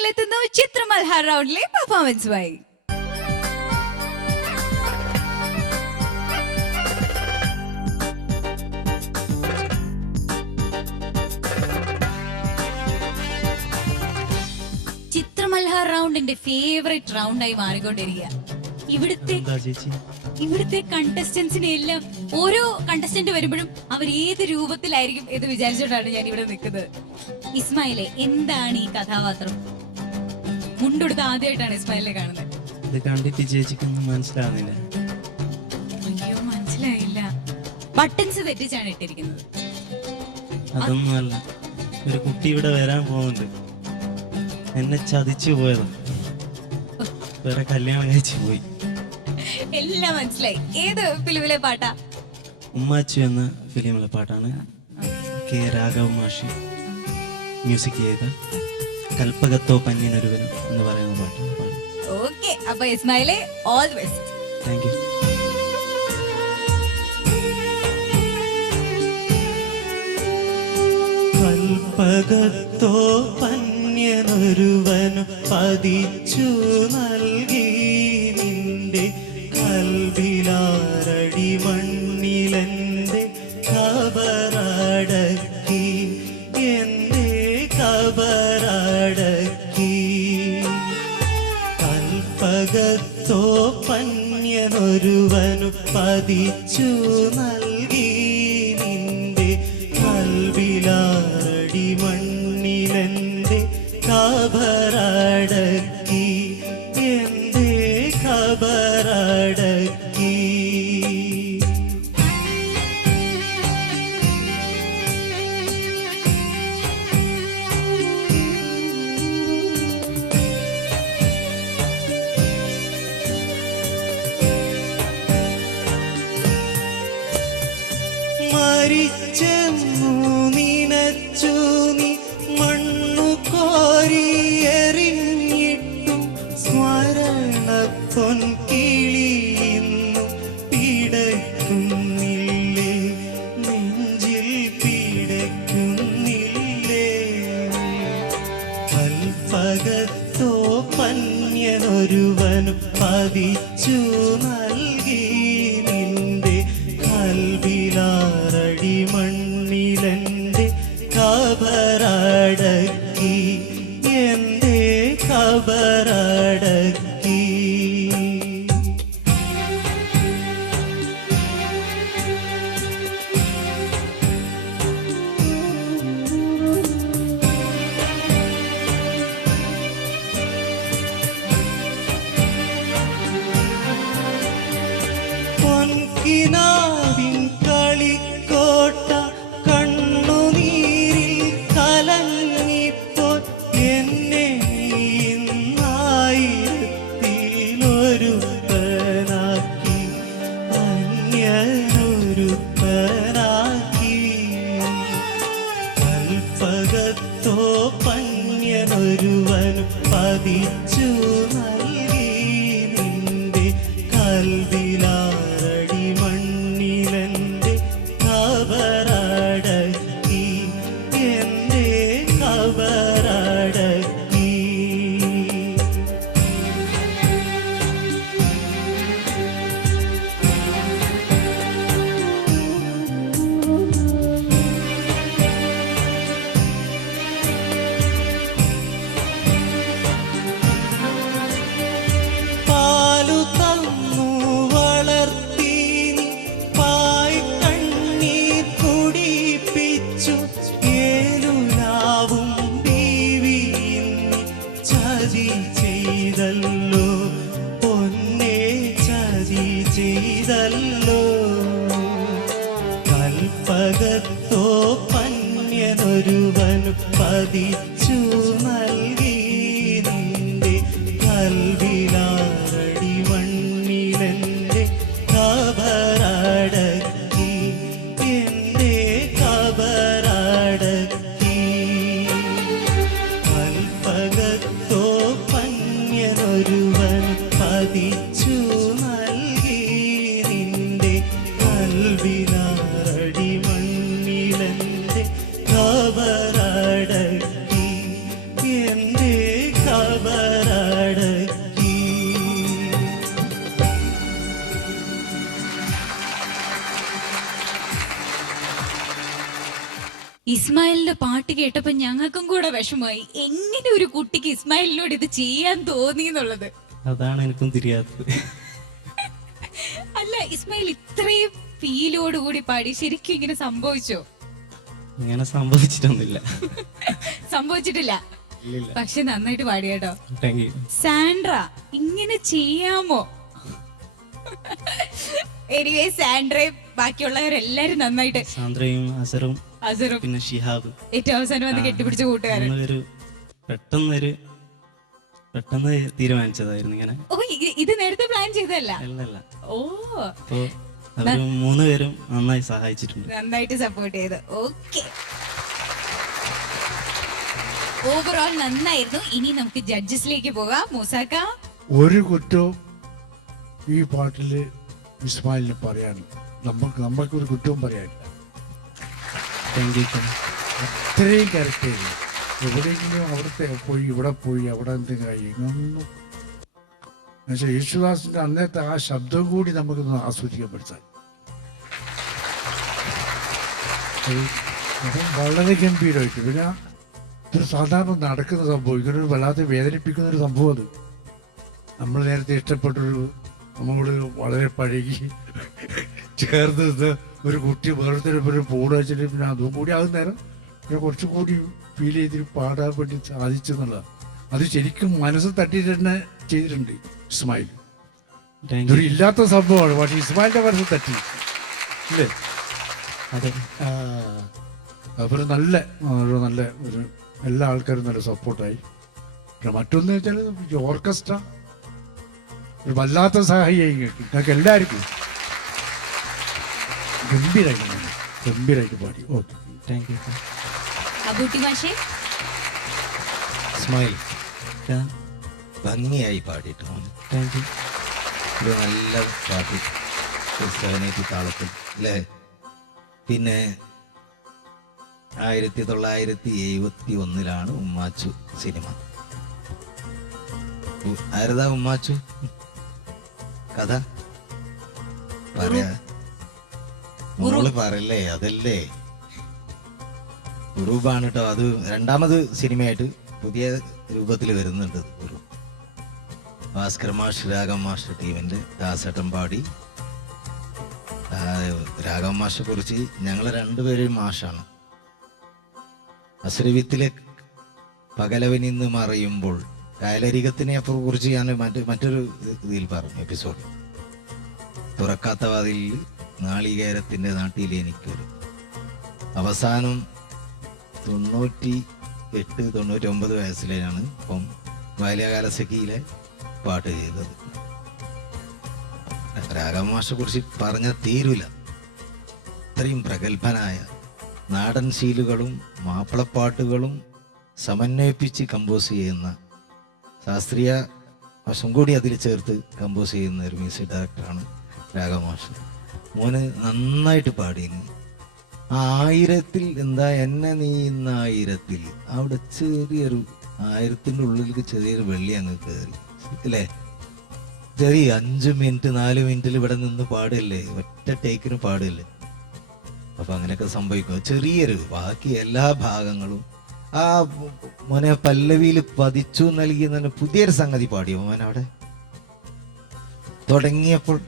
ഇസ്മായിലെത്തുന്നു ചിത്രമൽഹാർ റൗണ്ടിലെ പെർഫോമൻസുമായി. ചിത്രമൽഹാർ റൗണ്ടിന്റെ favourite റൗണ്ടായി മാറിക്കൊണ്ടിരിക്കുക. ഇവിടുത്തെ കണ്ടസ്റ്റന്റ്സിനെ എല്ലാം ഓരോ കണ്ടസ്റ്റന്റ് വരുമ്പോഴും അവർ ഏത് രൂപത്തിലായിരിക്കും എന്ന് വിചാരിച്ചോണ്ടാണ് ഞാൻ ഇവിടെ നിൽക്കുന്നത്. ഇസ്മായിലെ, എന്താണ് ഈ കഥാപാത്രം? മുണ്ടെടുത്ത് ആദ്യമായിട്ടാണ് ഇസ്മായിലിനെ കാണുന്നത്. ഇത് കണ്ടിട്ട് ചേച്ചിക്കൊന്നും മനസ്സിലാവുന്നില്ല. അയ്യോ, മനസ്സിലായില്ല. ബട്ടൺസ് തെറ്റിച്ചാണ് ഇട്ടിരിക്കുന്നത്. അതൊന്നുമല്ല, ഒരു കുട്ടി ഇവിടെ വരാൻ പോകുന്നുണ്ട്. എന്നെ ചതിച്ചു പോയത്, വേറെ കല്യാണം കഴിച്ചു പോയി. എല്ലാം മനസ്സിലായി. ഏത് ഫിലിമിലെ പാട്ടാ? ഉമ്മാച്ചു എന്ന ഫിലിമിലെ പാട്ടാണ്. കെ രാഘവ് മാഷി മ്യൂസിക് ചെയ്ത കൽപ്പകത്തോ പന്യനൊരുവനും എന്ന് പറയുന്ന പാട്ടാണ്. ഓക്കെ, അപ്പൊ ഇസ്മായിലെ all the best. Thank you. കൽപ്പകത്തോ പന്യനൊരുവനും പതിച്ചു നൽകി നിന്റെ കൽവിലാരടി മണ്ണിലെന്റെ കബറടക്കി, എന്റെ കബറടക്കി. കൽപ്പകത്തോ പന്യനൊരുവനു പതിച്ചു നൽകി നിന്റെ കൽവിലാരടി മണ്ണിലെന്റെ കബറടക്കി, എന്റെ കബറടക്കി. മരിച്ചെന്നു നിനച്ചു നീ മണ്ണു കോരിയെറിഞ്ഞിട്ടും സ്മരണ പൊൻകിളിയുന്നു പിടയ്ക്കുന്നില്ലേ, നെഞ്ചിൽ പിടയ്ക്കുന്നില്ലേ. കൽപ്പകത്തോ പന്യനൊരുവനു പതിച്ചു നൽകി നിന്റെ കൽവിലാരടി മണ്ണിലെന്റെ കബറടക്കി, എന്റെ കബറടക്കി. പൊൻകിനാവിൻ കളിക്കോട്ട കണ്ണുനീരിൽ കലങ്ങിപ്പോൾ എന്നെ ഇന്നായിരത്തിലൊരുത്തനാക്കി, അന്യനൊരുത്തനാക്കി. കൽപ്പകത്തോ പന്യനൊരുവനു പതിച്ചു നൽകി നിന്റെ കൽവിലാരടി മണ്ണിലെന്റെ കബറടക്കി, എന്റെ കബറടക്കി. പാലു തന്നു വളർത്തി നീ പായ് കണ്ണീർ കുടിപ്പിച്ചു, ഏലുലാവും ബീവിയും നീ ചതി ചെയ്തല്ലോ, പൊന്നെ ചതി ചെയ്തല്ലോ. കൽപ്പകത്തോ പന്യനൊരുവനു പതിച്ചു നൽകി നിന്റെ കൽവിലാരടി മണ്ണിലെന്റെ കബറടക്കി, എന്റെ കബറടക്കി. കൽപ്പകത്തോ പന്യനൊരുവനു പതിച്ചു നൽകി നിന്റെ കൽവിലാരടി മണ്ണിലെന്റെ കബറടക്കി, എന്റെ ഇസ്മായിലിന്റെ പാട്ട് കേട്ടപ്പോ ഞങ്ങൾക്കും കൂടെ വിഷമമായി. എങ്ങനെ ഒരു കുട്ടിക്ക് ഇസ്മായിലിനോട് ഇത് ചെയ്യാൻ തോന്നി എന്നുള്ളത്. അതാണ് എനിക്കും തിരിയാത്തത്. അല്ല, ഇസ്മായിൽ ഇത്രയും ഫീലോടുകൂടി പാടി ശരിക്കും ഇങ്ങനെ സംഭവിച്ചോ? ഇങ്ങനെ സംഭവിച്ചിട്ടൊന്നുമില്ല. സംഭവിച്ചിട്ടില്ല, ഇല്ലില്ല. പക്ഷെ നന്നായിട്ട് പാടി കേട്ടോ. Thank you. സാൻഡ്ര, ഇങ്ങനെ ചെയ്യാമോ? എനിവേ സാൻഡ്രയും ബാക്കിയുള്ളവരെല്ലാരും നന്നായിട്ട്, സാന്ദ്രയും അസറും അസറും പിന്നെ ഷിഹാബ് ഏറ്റവും അവസാനം വന്ന് കെട്ടിപ്പിടിച്ച കൂട്ടുകാരൻ. പെട്ടെന്ന് തീരുമാനിച്ചതായിരുന്നു ഇങ്ങനെ. ഓ, ഇത് നേരത്തെ പ്ലാൻ ചെയ്തതല്ല. അല്ലല്ല. ഓ, അപ്പോ അവര് 3 പേരും നന്നായി സഹായിച്ചിട്ടുണ്ട്. നന്നായിട്ട് സപ്പോർട്ട് ചെയ്ത്. ഓക്കെ, ഓവറോൾ നന്നായിരുന്നു. ഇനി നമുക്ക് ജഡ്ജസിലേക്ക് പോകാം. മൂസാക്ക, ഒരു കുറ്റവും ഈ പാട്ടില് ഇസ്മായിലിന് പറയാനും നമുക്കൊരു കുറ്റവും പറയാനില്ല. Thank you. അത്രയും കറക്റ്റ് ചെയ്തു. എവിടെയെങ്കിലും അവിടുത്തെ പോയി ഇവിടെ പോയി അവിടെ എന്തെങ്കിലും ഇങ്ങൊന്നും എന്നുവെച്ചാൽ യേശുദാസിന്റെ അന്നത്തെ ആ ശബ്ദം കൂടി നമുക്കൊന്ന് ആസ്വദിക്കാൻ പഠിച്ചാൽ അപ്പം വളരെ ഗംഭീരമായിട്ട്. പിന്നെ ഇതൊരു സാധാരണ നടക്കുന്ന സംഭവം, ഇങ്ങനൊരു വല്ലാതെ വേദനിപ്പിക്കുന്ന ഒരു സംഭവം. അത് നമ്മൾ നേരത്തെ ഇഷ്ടപ്പെട്ടൊരു നമ്മളോട് വളരെ പഴകി ചേർന്ന് നിന്ന് ഒരു കുട്ടി വേറൊരു പൂട് വെച്ചിട്ട് പിന്നെ അതും കൂടി ആകുന്ന നേരം പിന്നെ കുറച്ചും കൂടി ഫീൽ ചെയ്തിട്ട് പാടാൻ വേണ്ടി സാധിച്ചെന്നുള്ളതാണ്. അത് ശരിക്കും മനസ്സ് തട്ടിയിട്ട് തന്നെ ചെയ്തിട്ടുണ്ട് ഇസ്മായിൽ. ഇതൊരു ഇല്ലാത്ത സംഭവമാണ്, പക്ഷെ ഇസ്മായിലിന്റെ മനസ്സ് തട്ടി അല്ലേ? അതെ. അതുപോലെ നല്ല ഒരു എല്ലാ ആൾക്കാരും നല്ല സപ്പോർട്ടായി. പിന്നെ മറ്റൊന്ന് വെച്ചാൽ ഓർക്കസ്ട്ര ഒരു വല്ലാത്ത സഹായിയായി നിങ്ങൾക്ക് എല്ലാവർക്കും. ഗംഭീരായിട്ട് പാടി. Okay, thank you. അബൂട്ടി മാഷേ, ഇസ്മായിൽ ഭംഗിയായി പാടിയിട്ട് മോനെ. Thank you. ഒരു നല്ല പാട്ട്, 780 താളത്തിൽ അല്ലേ? പിന്നെ 1971 ഉമ്മാച്ചു സിനിമ. ആരതാ ഉമ്മാച്ചു? കഥ പറയാ, മോള് പറയല്ലേ? അതല്ലേ ഉറൂബാണ് കേട്ടോ. അത് 2ാമത് സിനിമയായിട്ട് പുതിയ രൂപത്തിൽ വരുന്നുണ്ട്. ഒരു ഭാസ്കർ മാഷ്, രാഘവ മാഷ് ടീമിന്റെ ദാസേട്ടൻ പാടി. രാഘവ മാഷെ കുറിച്ച് ഞങ്ങൾ 2 പേരും മാഷാണ്. അശ്രവിത്തിലെ പകലവനിന്ന് മറയുമ്പോൾ കായലരികത്തിനെ കുറിച്ച് ഞാൻ മറ്റൊരു ഇതിൽ പറഞ്ഞു, എപ്പിസോഡ്. തുറക്കാത്ത വാതിൽ നാളികേരത്തിന്റെ നാട്ടിൽ എനിക്കൊരു. അവസാനം 98-99 വയസ്സിലാണ് ഇപ്പം ബാല്യകാലസഖിയിലെ പാട്ട് ചെയ്തത്. രാഘവമാഷെ കുറിച്ച് പറഞ്ഞാൽ തീരൂല. ഇത്രയും പ്രഗത്ഭനായ നാടൻ ശീലുകളും മാപ്പിളപ്പാട്ടുകളും സമന്വയിപ്പിച്ച് കമ്പോസ് ചെയ്യുന്ന, ശാസ്ത്രീയ വശം കൂടി അതിൽ ചേർത്ത് കമ്പോസ് ചെയ്യുന്ന ഒരു മ്യൂസിക് ഡയറക്ടറാണ് രാഘവമാഷ്. മോന് നന്നായിട്ട് പാടിയിരുന്നു. 1000-ൽ എന്താ എന്നെ നീ ഇന്ന 1000-ൽ അവിടെ ചെറിയൊരു 1000-ന്റെ ഉള്ളിലേക്ക് ചെറിയൊരു വെള്ളി അങ്ങ് കയറി അല്ലേ? ചെറിയ 5 മിനിറ്റ് 4 മിനിറ്റിൽ ഇവിടെ നിന്ന് പാടില്ലേ, ഒറ്റ ടേക്കിന് പാടില്ലേ. അപ്പൊ അങ്ങനെയൊക്കെ സംഭവിക്കുക. ചെറിയൊരു ബാക്കി എല്ലാ ഭാഗങ്ങളും ആ മോനെ പല്ലവിയിൽ പതിച്ചു നൽകി തന്നെ പുതിയൊരു സംഗതി പാടിയോ മോൻ അവിടെ തുടങ്ങിയപ്പോൾ?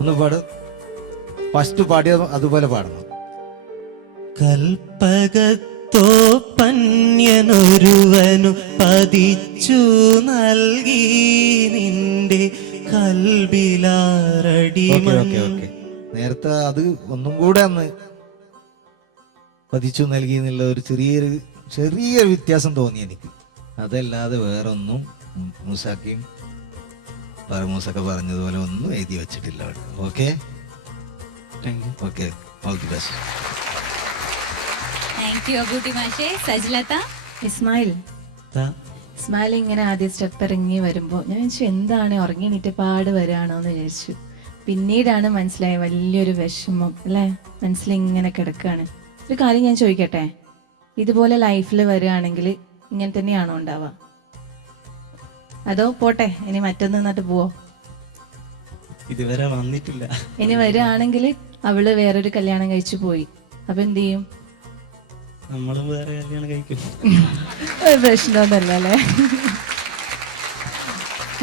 ഒന്ന് പാട്. ഫസ്റ്റ് പാടിയത് അതുപോലെ പാടണം. കൽപ്പകത്തോ പന്യനൊരുവനു പതിച്ചു നൽകി നിന്റെ കൽബിലാറടിമൻ. നേരത്തെ അത് ഒന്നും കൂടെ അന്ന് പതിച്ചു നൽകി എന്നുള്ള ഒരു ചെറിയൊരു വ്യത്യാസം തോന്നി എനിക്ക്. അതല്ലാതെ വേറൊന്നും മൂസാക്കയും മൂസൊക്കെ പറഞ്ഞതുപോലെ ഒന്നും എഴുതി വെച്ചിട്ടില്ല അവിടെ. Okay, okay, all the best. Thank U Abootty മാഷേ. സജ്ലത, ഇസ്മായിൽ ഇങ്ങനെ ആദ്യം സ്റ്റെപ്പ് ഇറങ്ങി വരുമ്പോൾ ഞാൻ വിചാരിച്ചു എന്താണ് ഉറങ്ങി എണീറ്റ് പാട് വരാണോ എന്ന് വിചാരിച്ചു. പിന്നീടാണ് മനസ്സിലായ വലിയൊരു വിഷമം അല്ലേ, മനസ്സിലിങ്ങനെ കിടക്കുകയാണ്. ഒരു കാര്യം ഞാൻ ചോദിക്കട്ടെ, ഇതുപോലെ ലൈഫിൽ വരികയാണെങ്കിൽ ഇങ്ങനെ തന്നെയാണോ ഉണ്ടാവുക, അതോ പോട്ടെ ഇനി മറ്റൊന്ന് നിന്നിട്ട് പോവോ? ഇതുവരെ വന്നിട്ടില്ല. ഇനി വരികയാണെങ്കിൽ അവള് വേറൊരു കല്യാണം കഴിച്ചു പോയി, അപ്പൊ എന്ത് ചെയ്യും? നമ്മളും വേറെ കല്യാണം കഴിക്കും. ഒരു പ്രശ്നമൊന്നുമല്ല അല്ലേ?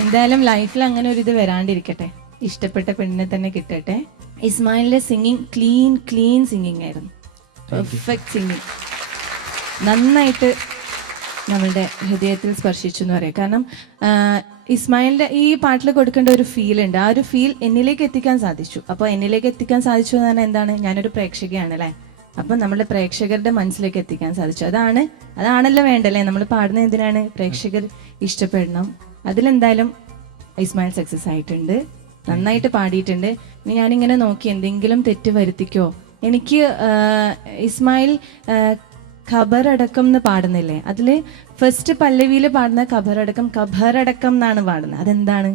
എന്തായാലും ലൈഫിൽ അങ്ങനെ ഒരു ഇത് വരാണ്ടിരിക്കട്ടെ, ഇഷ്ടപ്പെട്ട പെണ്ണിനെ തന്നെ കിട്ടട്ടെ. ഇസ്മായിലിന്റെ സിംഗിങ് ക്ലീൻ സിംഗിങ് ആയിരുന്നു, പെർഫെക്റ്റ് സിംഗിങ്. നന്നായിട്ട് നമ്മളുടെ ഹൃദയത്തിൽ സ്പർശിച്ചു എന്ന് പറയാം. കാരണം ഇസ്മായിലിന്റെ ഈ പാട്ടിൽ കൊടുക്കേണ്ട ഒരു ഫീൽ ഉണ്ട്, ആ ഒരു ഫീൽ എന്നിലേക്ക് എത്തിക്കാൻ സാധിച്ചു. അപ്പോൾ എന്നിലേക്ക് എത്തിക്കാൻ സാധിച്ചു എന്ന് പറഞ്ഞാൽ എന്താണ്? ഞാനൊരു പ്രേക്ഷകയാണ് അല്ലേ? അപ്പം നമ്മുടെ പ്രേക്ഷകരുടെ മനസ്സിലേക്ക് എത്തിക്കാൻ സാധിച്ചു. അതാണല്ലോ വേണ്ടല്ലേ? നമ്മൾ പാടുന്നത് എന്തിനാണ്? പ്രേക്ഷകർ ഇഷ്ടപ്പെടണം. അതിലെന്തായാലും ഇസ്മായിൽ സക്സസ് ആയിട്ടുണ്ട്, നന്നായിട്ട് പാടിയിട്ടുണ്ട്. ഇനി ഞാനിങ്ങനെ നോക്കി എന്തെങ്കിലും തെറ്റ് വരുത്തിക്കോ. എനിക്ക് ഇസ്മായിൽ ഖബറടക്കം എന്ന് പാടുന്നില്ലേ, അതിൽ ഫസ്റ്റ് പല്ലവിയിൽ പാടുന്ന ഖബറടക്കം എന്നാണ് പാടുന്നത്. അതെന്താണ്?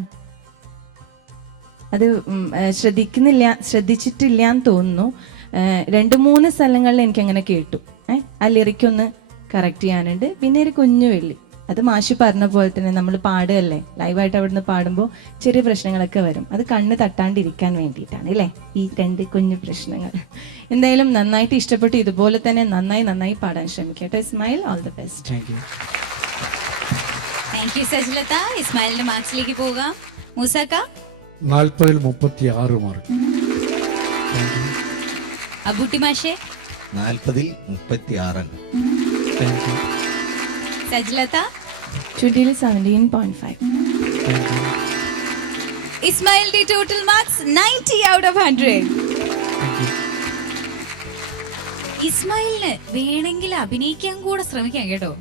അത് ശ്രദ്ധിച്ചിട്ടില്ല എന്ന് തോന്നുന്നു. 2-3 സ്ഥലങ്ങളിൽ എനിക്കങ്ങനെ കേട്ടു. ആ ലിറിക്കൊന്ന് കറക്റ്റ് ചെയ്യാനുണ്ട്. പിന്നെ ഒരു കുഞ്ഞു വെള്ളി, അത് മാഷി പറഞ്ഞ പോലെ തന്നെ നമ്മൾ പാടുകയല്ലേ, ലൈവായിട്ട് അവിടുന്ന് പാടുമ്പോൾ ചെറിയ പ്രശ്നങ്ങളൊക്കെ വരും. അത് കണ്ണ് തട്ടാണ്ടിരിക്കാൻ വേണ്ടിയിട്ടാണ് അല്ലേ ഈ 2 കുഞ്ഞു പ്രശ്നങ്ങൾ. എന്തായാലും നന്നായിട്ട് ഇഷ്ടപ്പെട്ടു. ഇതുപോലെ തന്നെ നന്നായി പാടാൻ ശ്രമിക്കട്ടെ Ismail. All the best. Thank you Sajlatha. ഇസ്മായിലിന്റെ മാർക്സിലേക്ക് പോകാം. മൂസാക്ക 40-ൽ 36 മാർക്ക്. അബൂട്ടി മാഷെ 40-ൽ 36. സജ്ലത 20-ൽ 17.5. ഇസ്മായിലിന്റെ ടോട്ടൽ മാർക്സ് 90 ഔട്ട് ഓഫ് 100. ഇസ്മായിലിന് വേണമെങ്കിൽ അഭിനയിക്കാൻ കൂടെ ശ്രമിക്കാം കേട്ടോ,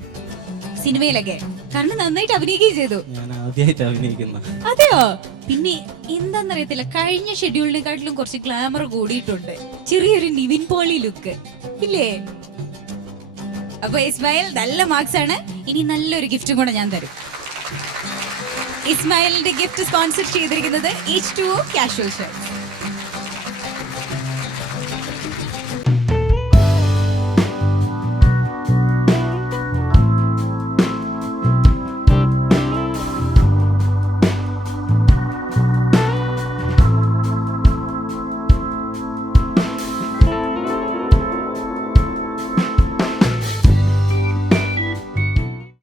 സിനിമയിലൊക്കെ. കാരണം നന്നായിട്ട് അഭിനയിക്കുകയും ചെയ്തു. ഞാൻ ആദ്യമായിട്ട് അഭിനയിക്കുന്ന. അതെയോ? പിന്നെ എന്താന്നറിയത്തില്ല, കഴിഞ്ഞ ഷെഡ്യൂളിനെക്കാട്ടിലും കുറച്ച് ഗ്ലാമർ കൂടിയിട്ടുണ്ട്, ചെറിയൊരു നിവിൻ പോളി ലുക്ക് ഇല്ലേ? അപ്പൊ ഇസ്മായിൽ നല്ല മാർക്സ് ആണ്. ഇനി നല്ലൊരു ഗിഫ്റ്റും കൂടെ ഞാൻ തരും. ഇസ്മായിലിന്റെ ഗിഫ്റ്റ് സ്പോൺസർ ചെയ്തിരിക്കുന്നത് H2O കാഷ്വൽ ഷർട്ട്.